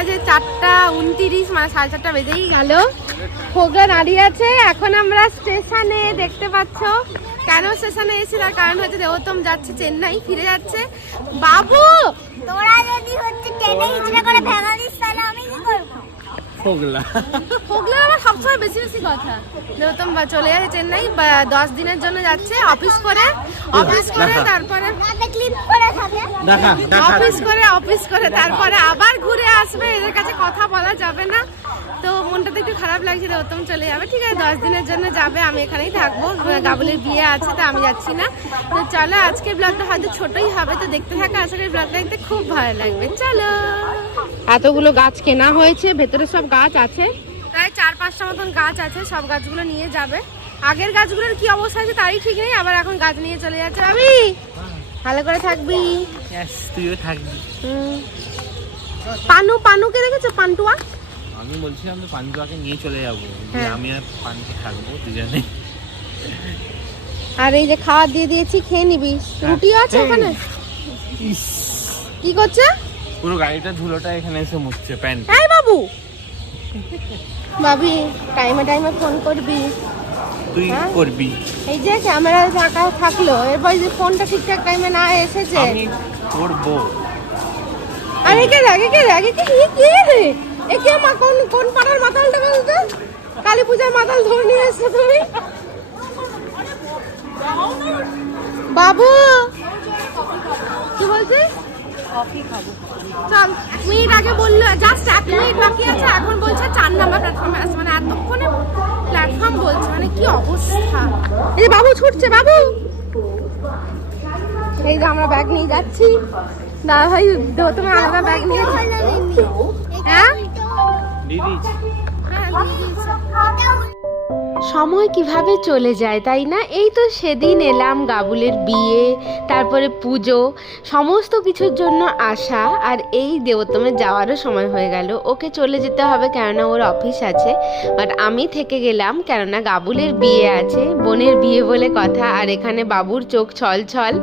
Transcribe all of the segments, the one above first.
বাজে চারটা উনতিরিশ মানে সাড়ে চারটা বেজেই গেল। খোগা দাঁড়িয়ে আছে এখন আমরা স্টেশনে দেখতে পাচ্ছ। কেন স্টেশনে এসে তার কারণ হচ্ছে দেবতম যাচ্ছে চেন্নাই ফিরে যাচ্ছে। বাবু তোরা যদি হচ্ছে ট্রেনে হিচড়ে করে ভেঙা দিস তাহলে আমি কি করব হোগলা হোগলা আমার সবসময় বেশি বেশি কথা। দেবতম বা চলে যাচ্ছে চেন্নাই বা দশ দিনের জন্য যাচ্ছে অফিস করে। অফিস করে তারপরে করে অফিস করে অফিস করে তারপরে আবার ঘুরে আসবে। এদের কাছে কথা বলা যাবে না। তো মনটা তো একটু খারাপ লাগছে গৌতম চলে যাবে। ঠিক আছে দশ দিনের জন্য যাবে আমি এখানেই থাকব। গাবলের বিয়ে আছে তো আমি যাচ্ছি না। তো চলো আজকের ব্লগটা হয়তো ছোটই হবে। তো দেখতে থাকা আসলে ব্লগটা দেখতে খুব ভালো লাগবে। চলো। এতগুলো গাছ কেনা হয়েছে ভেতরে সব গাছ আছে। প্রায় চার পাঁচটা মতন গাছ আছে সব গাছগুলো নিয়ে যাবে। আগের গাছগুলোর কি অবস্থা আছে তারই ঠিক নেই আবার এখন গাছ নিয়ে চলে যাচ্ছে। আমি ভালো করে থাকবি। তুইও থাকবি। পানু পানুকে দেখেছ? পান্টুয়া? আমি বলছিলাম তো পাঞ্জুয়াকে নিয়ে চলে যাব। হ্যাঁ। আমি আর পানিকে থাকব দুজনে। আর এই যে খাবার দিয়ে দিয়েছি খেয়ে নিবি। রুটিও আছে ওখানে? কি করছে? পুরো গাড়িটা ধুলোটা এখানে এসে মুছছে প্যান্ট এই বাবু! বাবি টাইমে টাইমে ফোন করবি। তুই হ্যাঁ? করবি। এই যে ক্যামেরা থাকা থাকল এরপর যে ফোনটা ঠিকঠাক টাইমে না এসেছে। আমি করব। আর একে রাগে কে রাগে কে কি কে রে? একে মা কোন কোন পাড়ার মাতালটা বলতো? কালী পূজার মাতাল ধরে নিয়ে এসছো তুমি? বাবু! কি বলছিস? চল এক মিনিট আগে বলল জাস্ট এক মিনিট বাকি আছে এখন বলছে চার নাম্বার প্ল্যাটফর্মে আছে। মানে এতক্ষণে প্ল্যাটফর্ম বলছে মানে কি অবস্থা? এই বাবু ছুটছে বাবু। এই যে আমরা ব্যাগ নিয়ে যাচ্ছি। দাদা ভাই তুমি আলাদা ব্যাগ নিয়ে হ্যাঁ? দিদিস সময় কীভাবে চলে যায়, তাই না? এই তো সেদিন এলাম গাবুলের বিয়ে, তারপরে পুজো, সমস্ত কিছুর জন্য আসা, আর এই দেবতমের যাওয়ারও সময় হয়ে গেল। ওকে চলে যেতে হবে কেননা ওর অফিস আছে বাট আমি থেকে গেলাম কেননা গাবুলের বিয়ে আছে, বোনের বিয়ে বলে কথা, আর এখানে বাবুর চোখ ছল ছল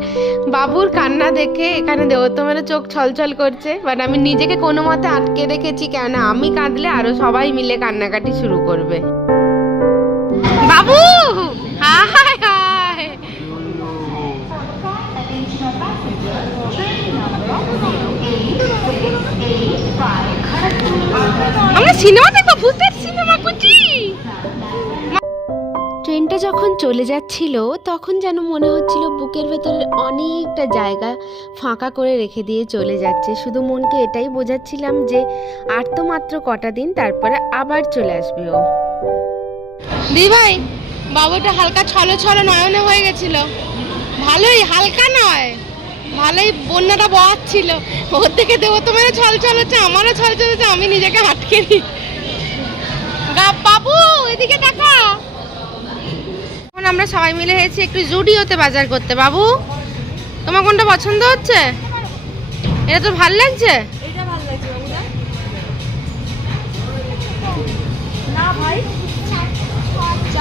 বাবুর কান্না দেখে এখানে দেবতমেরও চোখ ছলছল করছে বাট আমি নিজেকে কোনো মতে আটকে রেখেছি কেননা আমি কাঁদলে আরও সবাই মিলে কান্নাকাটি শুরু করবে। আমরা সিনেমা দেখব ভূতের সিনেমা ট্রেনটা যখন চলে যাচ্ছিল, তখন যেন মনে হচ্ছিল বুকের ভেতরে অনেকটা জায়গা ফাঁকা করে রেখে দিয়ে চলে যাচ্ছে। শুধু মনকে এটাই বোঝাচ্ছিলাম যে আর তো মাত্র কটা দিন, তারপরে আবার চলে আসবে ও। দি ভাই বাবুটা হালকা ছলো ছলো নয়নে হয়ে গেছিল। ভালোই, হালকা নয়। ভালোই বন্যাটা বয়াচ্ছিল ওর থেকে দেবো তো মানে ছল ছল হচ্ছে, আমারও ছল ছল হচ্ছে, আমি নিজেকে আটকে নিই বাবু, এদিকে টাকা এখন আমরা সবাই মিলে হয়েছি একটু জুডিওতে বাজার করতে। বাবু, তোমার কোনটা পছন্দ হচ্ছে? এটা তো ভালো লাগছে।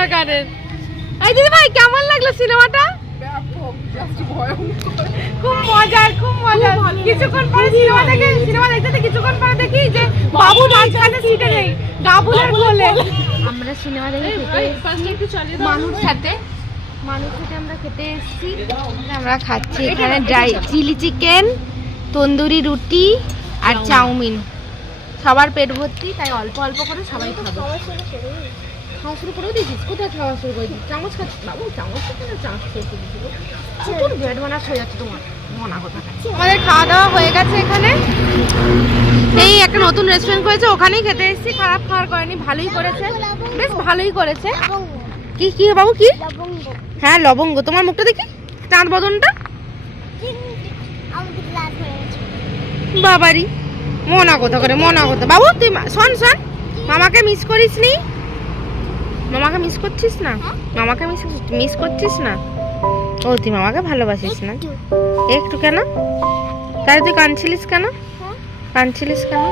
এই দিদি ভাই কেমন লাগল সিনেমাটা খুব মজার খুব মজার। কিছুক্ষণ পরে সিনেমা দেখে সিনেমা দেখতে দেখতে কিছুক্ষণ পরে দেখি যে বাবু মাঝখানে সিটে নেই। গাবুলের কোলে। আমরা সিনেমা দেখে মানুষ সাথে। মানুষ সাথে আমরা খেতে এসেছি। আমরা খাচ্ছি এখানে ড্রাই চিলি। চিকেন তন্দুরি রুটি আর চাউমিন। সবার পেট ভর্তি তাই অল্প অল্প করে সবাই খাবে। খাওয়া শুরু করে দিয়েছিস? কোথায় খাওয়া শুরু করে দিচ্ছিস চামচ বাবু চামচ চামচ শুরু করে দিয়েছিল চতুর ব্যাড বানাস হয়ে যাচ্ছে তোমার। মনা কথা আমাদের খাওয়া দাওয়া হয়ে গেছে এখানে। এই একটা নতুন রেস্টুরেন্ট করেছে ওখানেই খেতে এসেছি। খারাপ খাওয়ার করেনি ভালোই করেছে। বেশ ভালোই করেছে। কি কি বাবু কি? লবঙ্গ হ্যাঁ লবঙ্গ। তোমার মুখটা দেখি? চাঁদ বদনটা? বাবারি। মনা কথা করে মনা কথা বাবু তুই শোন শোন। মামাকে মিস করিস নি? মামাকে মিস করছিস না? হ্যাঁ? মামাকে মিস মিস করছিস না? ও তুই মামাকে ভালোবাসিস না? একটু। কেন? তাই তুই কাঁদছিলিস কেন? হ্যাঁ। কাঁদছিলিস কেন?